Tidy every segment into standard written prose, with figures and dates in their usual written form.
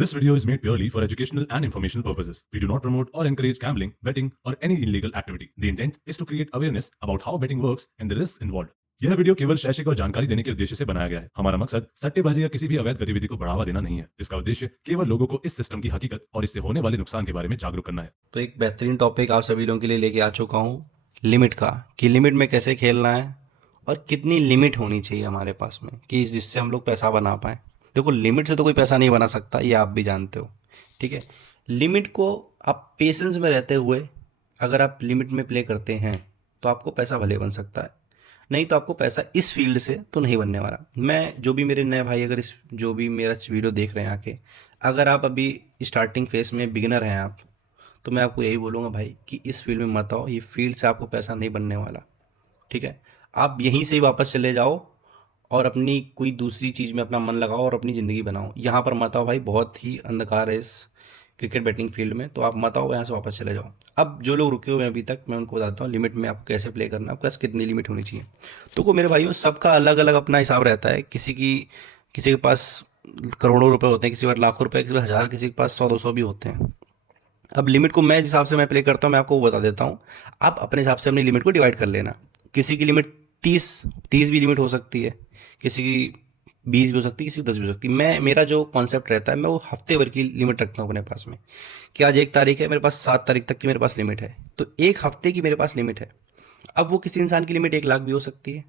This video is made purely for educational and informational purposes. We do not promote or encourage gambling, betting, or any illegal activity. The intent is to create awareness about how betting works and the risks involved. यह video केवल शैक्षिक और जानकारी देने के उद्देश्य से बनाया गया है। हमारा मकसद सट्टेबाजी या किसी भी अवैध गतिविधि को बढ़ावा देना नहीं है। इसका उद्देश्य केवल लोगों को इस सिस्टम की हकीकत और इससे होने वाले नुकसान के बारे में जागरूक करना है। तो एक बेहतरीन टॉपिक आप सभी लोगों के लिए लेके आ चुका हूँ, लिमिट का, कि लिमिट में कैसे खेलना है और कितनी लिमिट होनी चाहिए हमारे पास में कि जिससे हम लोग पैसा बना पाएँ। देखो, लिमिट से तो कोई पैसा नहीं बना सकता, ये आप भी जानते हो, ठीक है। लिमिट को आप पेशेंस में रहते हुए अगर आप लिमिट में प्ले करते हैं तो आपको पैसा भले बन सकता है, नहीं तो आपको पैसा इस फील्ड से तो नहीं बनने वाला। मैं जो भी मेरे नए भाई अगर इस जो भी मेरा वीडियो देख रहे हैं आके, अगर आप अभी स्टार्टिंग फेस में बिगिनर हैं आप, तो मैं आपको यही बोलूँगा भाई कि इस फील्ड में मत आओ, ये फील्ड से आपको पैसा नहीं बनने वाला, ठीक है। आप यहीं से ही वापस चले जाओ और अपनी कोई दूसरी चीज़ में अपना मन लगाओ और अपनी ज़िंदगी बनाओ। यहाँ पर मत आओ भाई, बहुत ही अंधकार है इस क्रिकेट बैटिंग फील्ड में, तो आप मत आओ, यहाँ से वापस चले जाओ। अब जो लोग रुके हुए हैं अभी तक, मैं उनको बताता हूँ लिमिट में आपको कैसे प्ले करना है, आपके पास कितनी लिमिट होनी चाहिए। तो को मेरे भाइयों, सबका अलग अलग अपना हिसाब रहता है। किसी के पास करोड़ों रुपए होते हैं, किसी के पास लाखों रुपए, किसी के पास हज़ार, किसी के पास 100-200 भी होते हैं। अब लिमिट को मैं जिस हिसाब से मैं प्ले करता हूँ, मैं आपको वो बता देता हूँ। आप अपने हिसाब से अपनी लिमिट को डिवाइड कर लेना। किसी की लिमिट 30 भी लिमिट हो सकती है, किसी की 20 भी हो सकती है, किसी की 10 भी हो सकती है। मेरा जो कॉन्सेप्ट रहता है, मैं वो हफ्ते भर की लिमिट रखता हूँ अपने पास में, कि आज 1 तारीख है, मेरे पास 7 तारीख तक की मेरे पास लिमिट है, तो 1 हफ्ते की मेरे पास लिमिट है। अब वो किसी इंसान की लिमिट 1 लाख भी हो सकती है,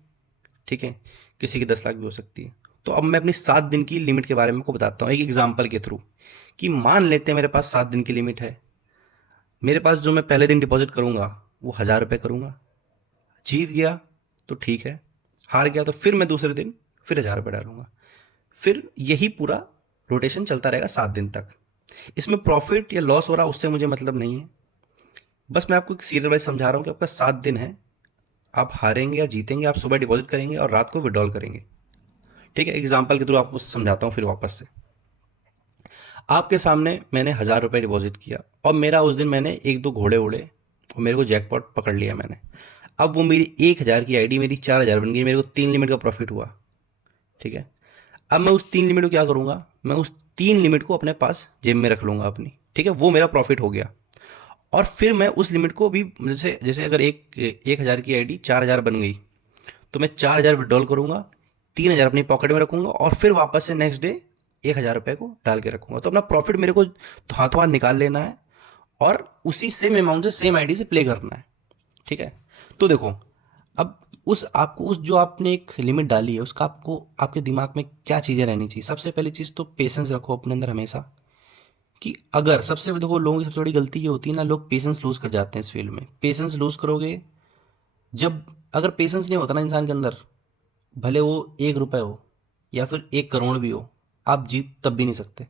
ठीक है, किसी की 10 लाख भी हो सकती है। तो अब मैं अपनी 7 दिन की लिमिट के बारे में आपको बताता हूँ एक एग्जाम्पल के थ्रू, कि मान लेते हैं मेरे पास 7 दिन की लिमिट है। मेरे पास जो मैं पहले दिन डिपॉजिट करूँगा वो 1000 रुपये करूँगा। जीत गया तो ठीक है, हार गया तो फिर मैं दूसरे दिन फिर 1000 रुपये डालूंगा। फिर यही पूरा रोटेशन चलता रहेगा 7 दिन तक। इसमें प्रॉफिट या लॉस हो रहा उससे मुझे मतलब नहीं है, बस मैं आपको एक सीरियल वाइज समझा रहा हूँ कि आपका 7 दिन है, आप हारेंगे या जीतेंगे, आप सुबह डिपॉजिट करेंगे और रात को विड्रॉल करेंगे, ठीक है। एग्जाम्पल के थ्रू आपको समझाता हूँ फिर वापस से। आपके सामने मैंने 1000 रुपये डिपॉजिट किया और मेरा उस दिन मैंने 1-2 घोड़े उड़े और मेरे को जैकपॉट पकड़ लिया मैंने। अब वो मेरी 1000 की आईडी मेरी 4000 बन गई, मेरे को 3 लिमिट का प्रॉफिट हुआ, ठीक है। अब मैं उस 3 लिमिट को क्या करूँगा, मैं उस 3 लिमिट को अपने पास जेब में रख लूँगा अपनी, ठीक है, वो मेरा प्रॉफिट हो गया। और फिर मैं उस लिमिट को भी जैसे जैसे अगर 1000 की आईडी 4000 बन गई, तो मैं 4000 विड्रॉल करूँगा, 3000 अपनी पॉकेट में रखूँगा और फिर वापस से नेक्स्ट डे 1000 रुपये को डाल के रखूँगा। तो अपना प्रॉफिट मेरे को हाथों हाथ निकाल लेना है और उसी सेम अमाउंट से सेम आईडी से प्ले करना है, ठीक है। तो देखो, अब उस जो आपने एक लिमिट डाली है उसका आपको आपके दिमाग में क्या चीज़ें रहनी चाहिए। सबसे पहली चीज़ तो पेशेंस रखो अपने अंदर हमेशा, कि अगर सबसे देखो, लोगों की सबसे बड़ी गलती ये होती है ना, लोग पेशेंस लूज कर जाते हैं इस फील्ड में। पेशेंस लूज करोगे जब, अगर पेशेंस नहीं होता ना इंसान के अंदर, भले वो 1 रुपए हो या फिर 1 करोड़ भी हो, आप जीत तब भी नहीं सकते।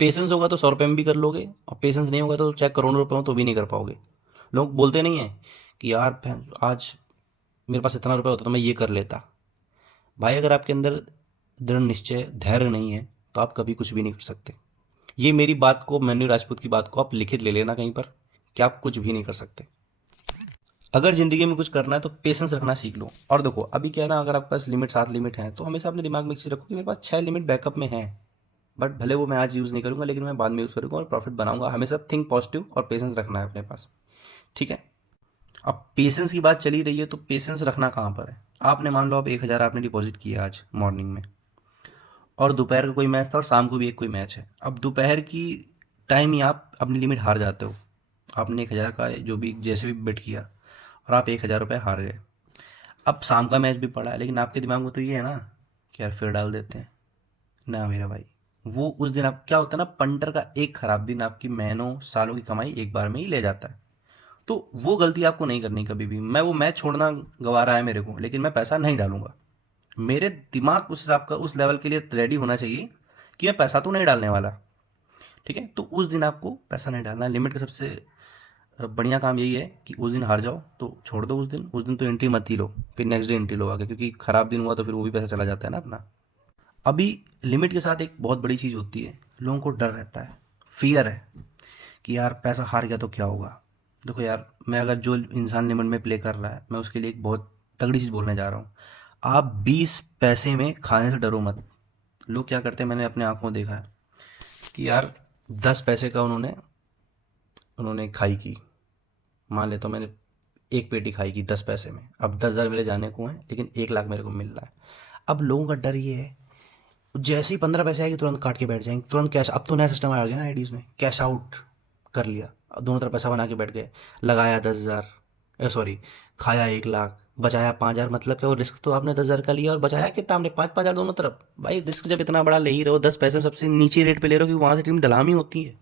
पेशेंस होगा तो 100 रुपये में भी कर लोगे, और पेशेंस नहीं होगा तो चाहे करोड़ रुपए हो तो भी नहीं कर पाओगे। लोग बोलते नहीं है कि यार आज मेरे पास इतना रुपया होता तो मैं ये कर लेता। भाई, अगर आपके अंदर दृढ़ निश्चय, धैर्य नहीं है तो आप कभी कुछ भी नहीं कर सकते। ये मेरी बात को, मैन्यू राजपूत की बात को आप लिखित ले लेना कहीं पर, कि आप कुछ भी नहीं कर सकते। अगर ज़िंदगी में कुछ करना है तो पेशेंस रखना सीख लो। और देखो, अभी क्या है ना, अगर आपके पास लिमिट 7 लिमिट है तो हमेशा अपने दिमाग में एक चीज़ रखो कि मेरे पास 6 लिमिट बैकअप में है, बट भले वो मैं आज यूज़ नहीं करूँगा लेकिन मैं बाद में यूज़ करूँगा और प्रॉफिट बनाऊंगा। हमेशा थिंक पॉजिटिव और पेशेंस रखना है अपने पास, ठीक है। अब पेशेंस की बात चली रही है तो पेशेंस रखना कहाँ पर है। आपने मान लो आप 1000 आपने डिपॉजिट किया आज मॉर्निंग में, और दोपहर का कोई मैच था और शाम को भी एक कोई मैच है। अब दोपहर की टाइम ही आप अपनी लिमिट हार जाते हो। आपने 1000 का जो भी जैसे भी बेट किया और आप 1000 रुपये हार गए। अब शाम का मैच भी पड़ा है, लेकिन आपके दिमाग में तो ये है ना कि यार फिर डाल देते हैं ना मेरा भाई। वो उस दिन आप क्या होता है ना, पंटर का एक खराब दिन आपकी महीनों सालों की कमाई एक बार में ही ले जाता है। तो वो गलती आपको नहीं करनी कभी भी। मैं वो मैच छोड़ना गवारा है मेरे को, लेकिन मैं पैसा नहीं डालूंगा। मेरे दिमाग उस हिसाब का, उस लेवल के लिए रेडी होना चाहिए कि मैं पैसा तो नहीं डालने वाला, ठीक है। तो उस दिन आपको पैसा नहीं डालना है। लिमिट का सबसे बढ़िया काम यही है कि उस दिन हार जाओ तो छोड़ दो, उस दिन तो एंट्री मत ही लो, फिर नेक्स्ट डे एंट्री लो आगे, क्योंकि खराब दिन हुआ तो फिर वो भी पैसा चला जाता है ना अपना। अभी लिमिट के साथ एक बहुत बड़ी चीज़ होती है, लोगों को डर रहता है, फियर है कि यार पैसा हार गया तो क्या होगा। देखो यार, मैं अगर जो इंसान लिमिट में प्ले कर रहा है, मैं उसके लिए एक बहुत तगड़ी चीज़ बोलने जा रहा हूँ। आप 20 पैसे में खाने से डरो मत। लोग क्या करते हैं, मैंने अपने आंखों में देखा है, कि यार 10 पैसे का उन्होंने खाई की, मान लेता हूँ मैंने एक पेटी खाई की 10 पैसे में, अब 10,000 मेरे जाने को हैं लेकिन 1 लाख मेरे को मिल रहा है। अब लोगों का डर ये है, जैसे ही 15 पैसे आएगी तुरंत काट के बैठ जाएंगे, तुरंत कैश। अब तो नया सिस्टम आ गया ना आईडीज़ में, कैश आउट कर लिया, अब दोनों तरफ पैसा बना के बैठ गए, लगाया 10,000, सॉरी खाया 1 लाख, बचाया 5,000, मतलब क्या वो रिस्क तो आपने 10,000 का लिया और बचाया कितना आपने 5,000 दोनों तरफ। भाई रिस्क जब इतना बड़ा ले ही रहे हो, 10 पैसे सबसे नीचे रेट पे ले रहे हो, क्योंकि वहाँ से टीम ढलामी होती है,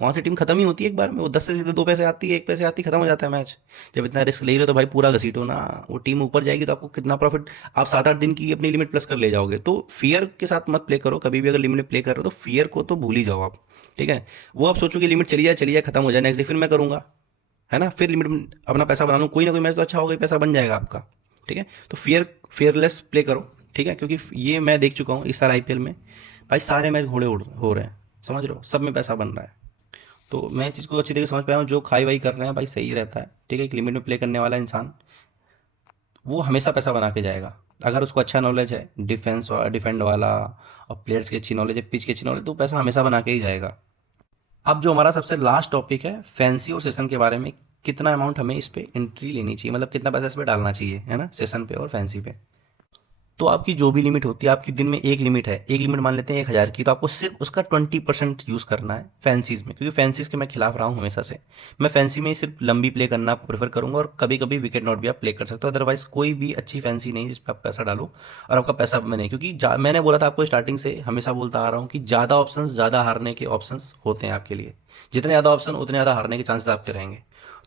वहाँ से टीम खत्म ही होती है एक बार में, वो 10 से सीधे 2 पैसे आती है, 1 पैसे आती है, खत्म हो जाता है मैच। जब इतना रिस्क ले रहे हो तो भाई पूरा घसीटो ना, वो टीम ऊपर जाएगी तो आपको कितना प्रॉफिट, आप 7-8 दिन की अपनी लिमिट प्लस कर ले जाओगे। तो फियर के साथ मत प्ले करो कभी भी, अगर लिमिट में प्ले कर रहे हो तो फियर को तो भूल ही जाओ आप, ठीक है। वो आप सोचो कि लिमिट चली जाए खत्म हो जाए, नेक्स्ट डे फिर मैं करूँगा, है ना, फिर लिमिट में अपना पैसा बना लूँ, कोई ना कोई मैच तो अच्छा होगा, पैसा बन जाएगा आपका, ठीक है। तो फियरलेस प्ले करो, ठीक है, क्योंकि ये मैं देख चुका हूँ इस साल आईपीएल में, भाई सारे मैच घोड़े हो रहे हैं, समझ रहे हो, सब में पैसा बन रहा है। तो मैं इस चीज़ को अच्छी तरीके से समझ पाया हूँ, जो खाई वाई कर रहे हैं भाई सही रहता है, ठीक है। एक लिमिट में प्ले करने वाला इंसान वो हमेशा पैसा बना के जाएगा, अगर उसको अच्छा नॉलेज है डिफेंड वाला, और प्लेयर्स की अच्छी नॉलेज है, पिच की अच्छी नॉलेज, तो पैसा हमेशा बना के ही जाएगा। अब जो हमारा सबसे लास्ट टॉपिक है फैंसी और सेशन के बारे में, कितना अमाउंट हमें इस पे एंट्री लेनी चाहिए, मतलब कितना पैसा इस पे डालना चाहिए, है ना, सेशन पे और फैंसी पे। तो आपकी जो भी लिमिट होती है, आपकी दिन में एक लिमिट है, एक लिमिट मान लेते हैं 1,000 की, तो आपको सिर्फ उसका 20% यूज़ करना है फैंसीज़ में, क्योंकि फैंसीज़ के मैं खिलाफ रहा हूँ हमेशा से। मैं फैंसी में सिर्फ लंबी प्ले करना प्रेफर करूँगा, और कभी कभी विकेट नॉट भी आप प्ले कर सकते हो, अदरवाइज कोई भी अच्छी फैंसी नहीं जिस पर आप पैसा डालो और आपका पैसा बने, क्योंकि मैंने बोला था आपको स्टार्टिंग से, हमेशा बोलता आ रहा हूँ कि ज़्यादा ऑप्शन ज़्यादा हारने के ऑप्शन होते हैं आपके लिए, जितने ज़्यादा ऑप्शन उतने ज़्यादा हारने के चांसेस आपके रहेंगे।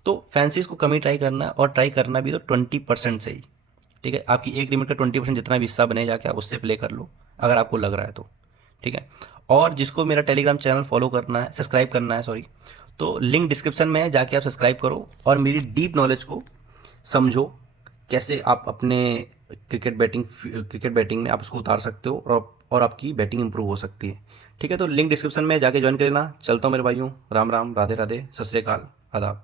तो फैंसीज़ को कम ही ट्राई करना, और ट्राई करना भी तो 20% से ही, ठीक है। आपकी एक लिमिट का 20% जितना भी हिस्सा बने जाके आप उससे प्ले कर लो, अगर आपको लग रहा है तो, ठीक है। और जिसको मेरा टेलीग्राम चैनल फॉलो करना है, सब्सक्राइब करना है, सॉरी, तो लिंक डिस्क्रिप्शन में है, जाके आप सब्सक्राइब करो और मेरी डीप नॉलेज को समझो, कैसे आप अपने क्रिकेट बैटिंग में आप उसको उतार सकते हो, और आपकी बैटिंग इंप्रूव हो सकती है, ठीक है। तो लिंक डिस्क्रिप्शन में जाके ज्वाइन कर लेना। चलता हूँ मेरे भाइयों, राम राम, राधे राधे, सत श्री अकाल, आदाब।